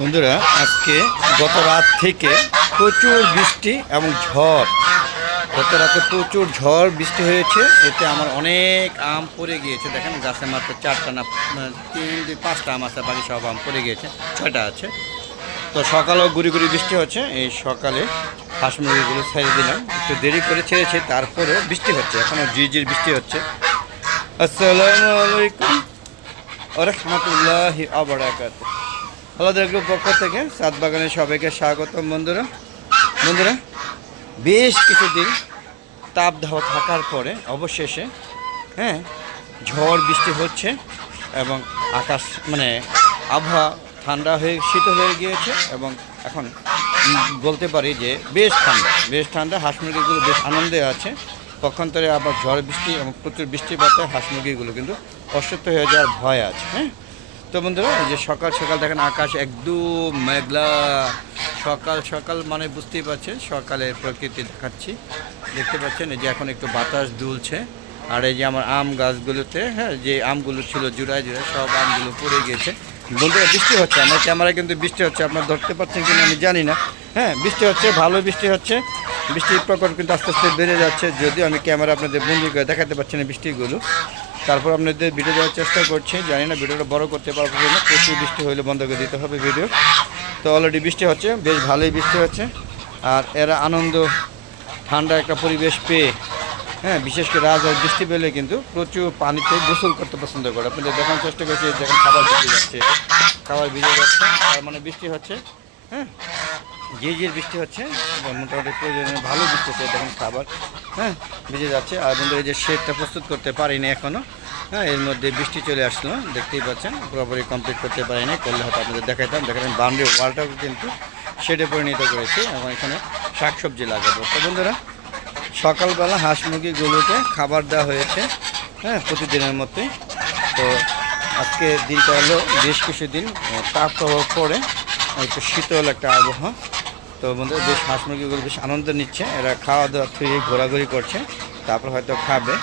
বন্ধুরা আজকে গত রাত থেকে প্রচুর বৃষ্টি এবং ঝড়। গত রাতে প্রচুর ঝড় বৃষ্টি হয়েছে, এতে আমার অনেক আম পড়ে গিয়েছে। দেখেন গাছে মাত্র 4টা না 5টা আম আছে, বাকি সব আম পড়ে গিয়েছে, 6টা আছে। তো সকালেও গুড়ি গুড়ি বৃষ্টি হচ্ছে। এই সকালে হাঁস মুরগিগুলো ছেড়ে দিলাম, একটু দেরি করে ছেড়েছে, তারপরেও বৃষ্টি হচ্ছে, এখনও ঝিরঝির বৃষ্টি হচ্ছে। আসসালামু আলাইকুম ওয়া রাহমাতুল্লাহি ওয়া বারাকাতুহু। আলাদা গ্রুপ পক্ষ থেকে সাত বাগানের সবাইকে স্বাগতম। বন্ধুরা বেশ কিছুদিন তাপদাহ থাকার পরে অবশেষে ঝড় বৃষ্টি হচ্ছে এবং আকাশ আবহাওয়া ঠান্ডা হয়ে শীতল হয়ে গিয়েছে এবং এখন বলতে পারি যে বেশ ঠান্ডা। হাঁস মুরগিগুলো বেশ আনন্দে আছে। পক্ষান্তরে আবার ঝড় বৃষ্টি এবং প্রচুর বৃষ্টিপাতে হাঁস মুরগিগুলো কিন্তু অসুস্থ হয়ে যাওয়ার ভয় আছে। তো বন্ধুরা এই যে সকাল সকাল দেখেন আকাশ একদম মেঘলা। সকাল মানে বুঝতেই পারছেন সকালের প্রকৃতি দেখাচ্ছি। দেখতে পাচ্ছেন এই যে এখন একটু বাতাস দুলছে। আর এই যে আমার আম গাছগুলোতে যে আমগুলো ছিল জোড়ায় সব আমগুলো পড়ে গিয়েছে। বন্ধুরা বৃষ্টি হচ্ছে, আমার ক্যামেরায় কিন্তু বৃষ্টি হচ্ছে, আপনারা ধরতে পারছেন কিনা আমি জানি না। বৃষ্টি হচ্ছে, ভালো বৃষ্টি হচ্ছে। বৃষ্টির প্রকট কিন্তু আস্তে আস্তে বেড়ে যাচ্ছে, যদিও আমি ক্যামেরা আপনাদের বন্দি করে দেখাতে পারছি না বৃষ্টিগুলো। তারপর আপনাদের ভিডিও দেওয়ার চেষ্টা করছি, জানি না ভিডিওটা বড় করতে পারবো না, প্রচুর বৃষ্টি হলে বন্ধ করে দিতে হবে ভিডিও। তো অলরেডি বৃষ্টি হচ্ছে, বেশ ভালোই বৃষ্টি হচ্ছে। আর এরা আনন্দ ঠান্ডা একটা পরিবেশ পেয়ে বিশেষ করে রাজহাঁস বৃষ্টি পেলে কিন্তু প্রচুর পানিতে গোসল করতে পছন্দ করে। আপনাদের দেখানোর চেষ্টা করছি, দেখেন খাবার ভিজে যাচ্ছে, তার মানে বৃষ্টি হচ্ছে। ঝিরঝির বৃষ্টি হচ্ছে, মোটামুটি প্রয়োজনীয় ভালো বৃষ্টি হচ্ছে। দেখেন খাবার ভিজে যাচ্ছে। আর বন্ধু এই যে শেডটা প্রস্তুত করতে পারিনি এখনও। এর মধ্যে বৃষ্টি চলে আসলো, দেখতেই পাচ্ছেন। পুরোপুরি কমপ্লিট করতে পারিনি, করলে হয়তো আপনাদের দেখাতাম। দেখেন বাউন্ডারি ওয়ালটাও কিন্তু শেডে পরিণত করেছি এবং এখানে শাকসবজি লাগাবো। তো বন্ধুরা সকালবেলা হাঁস মুরগিগুলোকে খাবার দেওয়া হয়েছে প্রতিদিনের মতোই। তো আজকে দিনটা হলো বেশ কিছুদিন তাপ প্রভাব পড়ে একটু শীতল একটা আবহাওয়া। তো বন্ধুরা বেশ হাঁস মুরগিগুলো বেশ আনন্দ নিচ্ছে, এরা খাওয়া দাওয়া থেকে ঘোরাঘুরি করছে, তারপর হয়তো খাবে।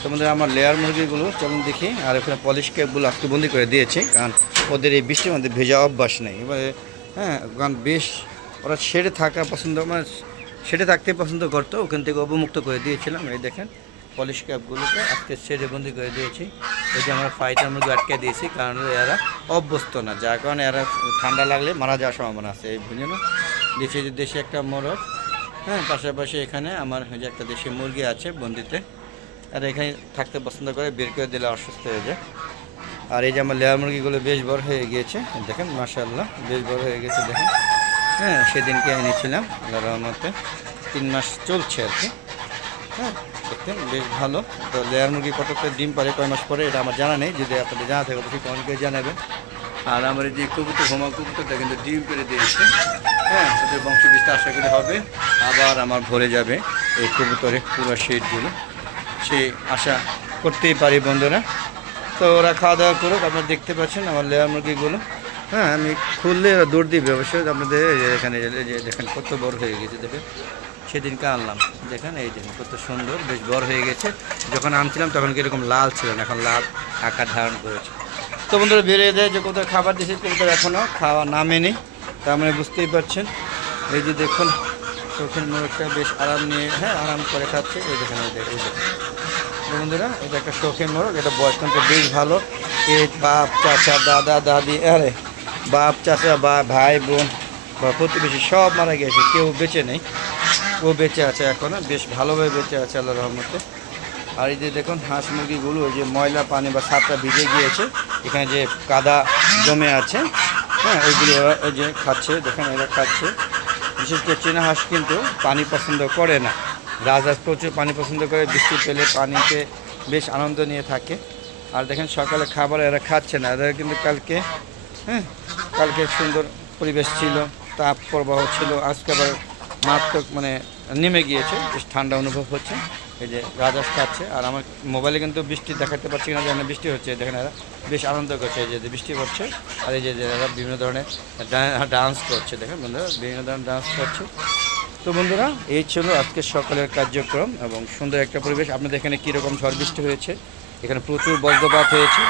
তো বন্ধুরা আমার লেয়ার মুরগিগুলো চলুন দেখি। আর ওখানে পলিশ ক্যাপগুলো আজকে বন্দি করে দিয়েছি, কারণ ওদের এই বৃষ্টির মধ্যে ভেজা অভ্যাস নেই। এবারে কারণ বেশ ওরা শেডে থাকা পছন্দ, শেডে থাকতে পছন্দ করতো, ওখান থেকে অবমুক্ত করে দিয়েছিলাম। এই দেখেন পলিশ ক্যাপগুলোকে আজকে শেডে বন্দি করে দিয়েছি। এই যে আমরা ফাইটার মুরগি আটকে দিয়েছি, কারণ এরা অভ্যস্ত না, যার কারণে এরা ঠান্ডা লাগলে মারা যাওয়ার সম্ভাবনা আছে। এই বুঝলেন দেশি একটা মোরগ। পাশাপাশি এখানে আমার যে একটা দেশি মুরগি আছে বন্দিতে, আর এখানে থাকতে পছন্দ করে, বের করে দিলে অসুস্থ হয়ে যায়। আর এই যে আমার লেয়ার মুরগিগুলো বেশ বড় হয়ে গিয়েছে, দেখেন মাশাআল্লাহ বেশ বড় হয়ে গেছে। দেখেন সেদিনকে এনেছিলাম, আল্লাহর রহমতে 3 মাস চলছে আর কি। দেখতেন বেশ ভালো। তো লেয়ার মুরগি কতটা ডিম পারে কয় মাস পরে এটা আমার জানা নেই, যদি আপনাদের জানা থাকে অবশ্যই কমেন্টে জানাবেন। আর আমার এই যে কবুতরটা কিন্তু ডিম পেড়ে দিয়েছে। ওদের বংশ বিস্তার আশা করি হবে, আবার আমার ভরে যাবে এই কবুতরের পুরো শেডগুলো, সে আশা করতেই পারি বন্ধুরা। তো ওরা খাওয়া দাওয়া করুক, আপনারা দেখতে পাচ্ছেন আমার লেয়ার মুরগিগুলো। আমি খুললে ওরা দৌড় দিবে অবশ্যই। আপনাদের এখানে যে দেখেন কত বড় হয়ে গেছে, দেখেন সেদিনকে আনলাম, দেখেন এই দেখেন কত সুন্দর, বেশ বড় হয়ে গেছে। যখন আনছিলাম তখন কীরকম লাল ছিল না, এখন লাল আকার ধারণ করেছে। তো বন্ধুরা বেরিয়ে দেয় যে কোথাও খাবার দিয়েছে, কোথাও এখনও খাওয়া নামেনি, তার মানে বুঝতেই পারছেন। এই যে দেখুন শৌখিন মোরগটা বেশ আরাম নিয়ে আরাম করে খাচ্ছে। এই দেখেন বন্ধুরা এটা একটা শৌখিন মোরগ, এটা বয়স কিন্তু বেশ ভালো। এই বাপ চাচা দাদা দাদি বাপ চাচা বা ভাই বোন বা প্রতিবেশী সব মারা গিয়েছে, কেউ বেঁচে নেই, ও বেঁচে আছে এখনও, বেশ ভালোভাবে বেঁচে আছে আল্লাহর রহমতে। আর এই যে দেখুন হাঁস মুরগিগুলো ওই যে ময়লা পানি বা ছাদটা ভিজে গিয়েছে, এখানে যে কাদা জমে আছে ওইগুলো ওরা ওই যে খাচ্ছে, দেখেন এরা খাচ্ছে। বিশেষ করে চীনা হাঁস কিন্তু পানি পছন্দ করে না, রাজহাঁস প্রচুর পানি পছন্দ করে, বৃষ্টি পেলে পানিতে বেশ আনন্দ নিয়ে থাকে। আর দেখেন সকালে খাবার এরা খাচ্ছে না, এরা কিন্তু কালকে সুন্দর পরিবেশ ছিল, তাপ প্রবাহ ছিল, আজকে আবার মারাত্মক নেমে গিয়েছে, বেশ ঠান্ডা অনুভব হচ্ছে। এই যে রাজহাঁস খাচ্ছে। আর আমার মোবাইলে কিন্তু বৃষ্টি দেখাতে পারছি না, যেন বৃষ্টি হচ্ছে, দেখেন এরা বেশ আনন্দ করছে, এই যে বৃষ্টি হচ্ছে। আর এই যে এরা বিভিন্ন ধরনের ডান্স করছে, দেখেন বন্ধুরা বিভিন্ন ধরনের ডান্স করছে। তো বন্ধুরা এই ছিল আজকের সকালের কার্যক্রম এবং সুন্দর একটা পরিবেশ। আপনাদের এখানে কীরকম ঝড় বৃষ্টি হয়েছে এখানে প্রচুর বজ্রপাত হয়েছে,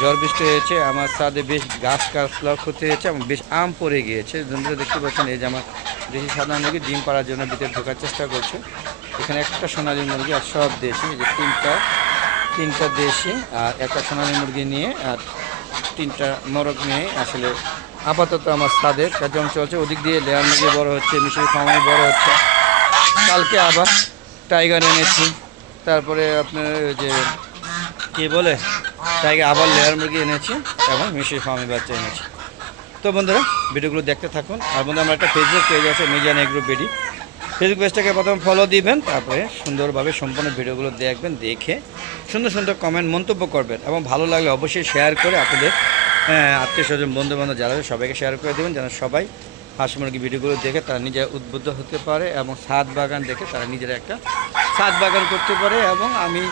ঝড় বৃষ্টি হয়েছে, আমার ছাদে বেশ গাছ কাছলার ক্ষতি হয়েছে এবং বেশ আম পড়ে গিয়েছে। বন্ধুরা দেখতে পাচ্ছেন এই যে আমার দেশি সাদা মুরগি ডিম পাড়ার জন্য ভিতরে ঢোকার চেষ্টা করছে। এখানে একটা সোনালী মুরগি আর সব দেশি, এই যে তিনটা দেশি আর একটা সোনালী মুরগি নিয়ে আর 3টা মোরগ নিয়ে আসলে আপাতত আমার ছাদের কার্যক্রম চলছে। ওদিক দিয়ে লেয়ার মুরগি বড় হচ্ছে, মিশরি ফার্মে বড় হচ্ছে। কালকে আবার টাইগার এনেছি, তারপরে আপনার ওই যে কী বলে টাইগার আবার লেয়ার মুরগি এনেছি এবং মিশরি ফার্মে বাচ্চা এনেছি। তো বন্ধুরা ভিডিওগুলো দেখতে থাকুন। আর বন্ধু আমার একটা ফেসবুক পেজ আছে মিজান এগ্রো বিডি, ফেসবুক পেজটাকে প্রথম ফলো দিবেন, তারপরে সুন্দরভাবে সম্পূর্ণ ভিডিওগুলো দেখবেন, দেখে সুন্দর সুন্দর কমেন্ট মন্তব্য করবেন এবং ভালো লাগলে অবশ্যই শেয়ার করে আপনাদের আত্মীয় স্বজন বন্ধুবান্ধব যারা আছে সবাইকে শেয়ার করে দেবেন, যেন সবাই হাঁস মুরগি ভিডিওগুলো দেখে তারা নিজেরা উদ্বুদ্ধ হতে পারে এবং ছাদ বাগান দেখে তারা নিজেরা একটা ছাদ বাগান করতে পারে। এবং আমি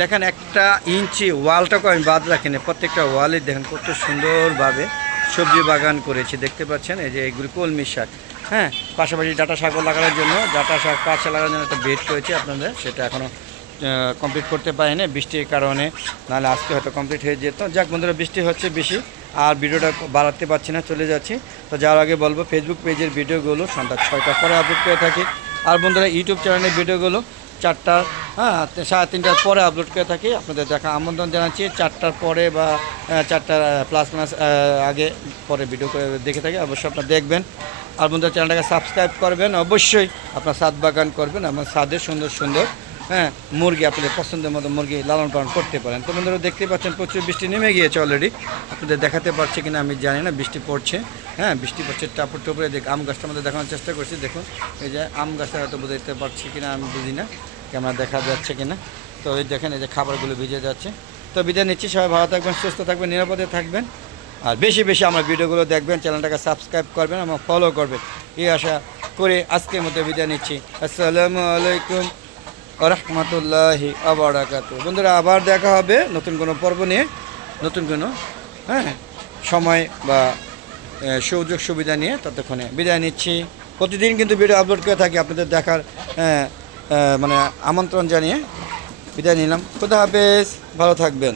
দেখেন 1 ইঞ্চি ওয়ালটাকে আমি বাদ রাখিনি, প্রত্যেকটা ওয়ালে দেখেন কত সুন্দরভাবে সবজি বাগান করেছি। দেখতে পাচ্ছেন এই যে এগুলি কলমি শাক, হ্যাঁ, পাশাপাশি ডাঁটা শাকও লাগানোর জন্য, ডাঁটা শাক পাশে লাগানোর জন্য একটা বেড করেছি আপনাদের, সেটা এখনও কমপ্লিট করতে পারিনি বৃষ্টির কারণে, নাহলে আজকে হয়তো কমপ্লিট হয়ে যেত। যাক বন্ধুরা বৃষ্টি হচ্ছে বেশি আর ভিডিওটা বাড়াতে পারছি না, চলে যাচ্ছি। তো যার আগে বলবো ফেসবুক পেজের ভিডিওগুলো সন্ধ্যা 6টার পরে আপলোড করে থাকি। আর বন্ধুরা ইউটিউব চ্যানেলের ভিডিওগুলো 4টার 3:30টার পরে আপলোড করে থাকি। আপনাদের দেখা আমন্ত্রণ জানাচ্ছি 4টার পরে বা 4টার প্লাস আগে পরে ভিডিও করে দেখে থাকি, অবশ্যই আপনারা দেখবেন। আর বন্ধুরা চ্যানেলটাকে সাবস্ক্রাইব করবেন, অবশ্যই আপনার ছাদ বাগান করবেন এবং ছাদে সুন্দর সুন্দর মুরগি আপনাদের পছন্দের মতো মুরগি লালন পালন করতে পারেন। তো বন্ধুরা দেখতে পাচ্ছেন প্রচুর বৃষ্টি নেমে গিয়েছে অলরেডি, আপনাদের দেখাতে পারছি কিনা আমি জানি না, বৃষ্টি পড়ছে, বৃষ্টি পড়ছে টাপুর টুপুরে। দেখ আম গাছটার মধ্যে দেখানোর চেষ্টা করছি, দেখুন এই যে আম গাছটা হয়তো বুঝতে পারছি কিনা আমি বুঝি না, ক্যামেরা দেখা যাচ্ছে কিনা। তো এই দেখেন এই যে খাবারগুলো ভিজে যাচ্ছে। তো বিদায় নিচ্ছি, সবাই ভালো থাকবেন, সুস্থ থাকবেন, নিরাপদে থাকবেন আর বেশি বেশি আমার ভিডিওগুলো দেখবেন, চ্যানেলটাকে সাবস্ক্রাইব করবেন এবং ফলো করবেন, এই আশা করে আজকের মতো বিদায় নিচ্ছি। আসসালামু আলাইকুম রহমতুল্লাহি আবারাকাতু। বন্ধুরা আবার দেখা হবে নতুন কোনো পর্ব নিয়ে, নতুন কোনো সময় বা সুযোগ সুবিধা নিয়ে। ততক্ষণে বিদায় নিচ্ছি। প্রতিদিন কিন্তু ভিডিও আপলোড করে থাকি, আপনাদের দেখার মানে আমন্ত্রণ জানিয়ে বিদায় নিলাম। খুদা হাফেজ, ভালো থাকবেন।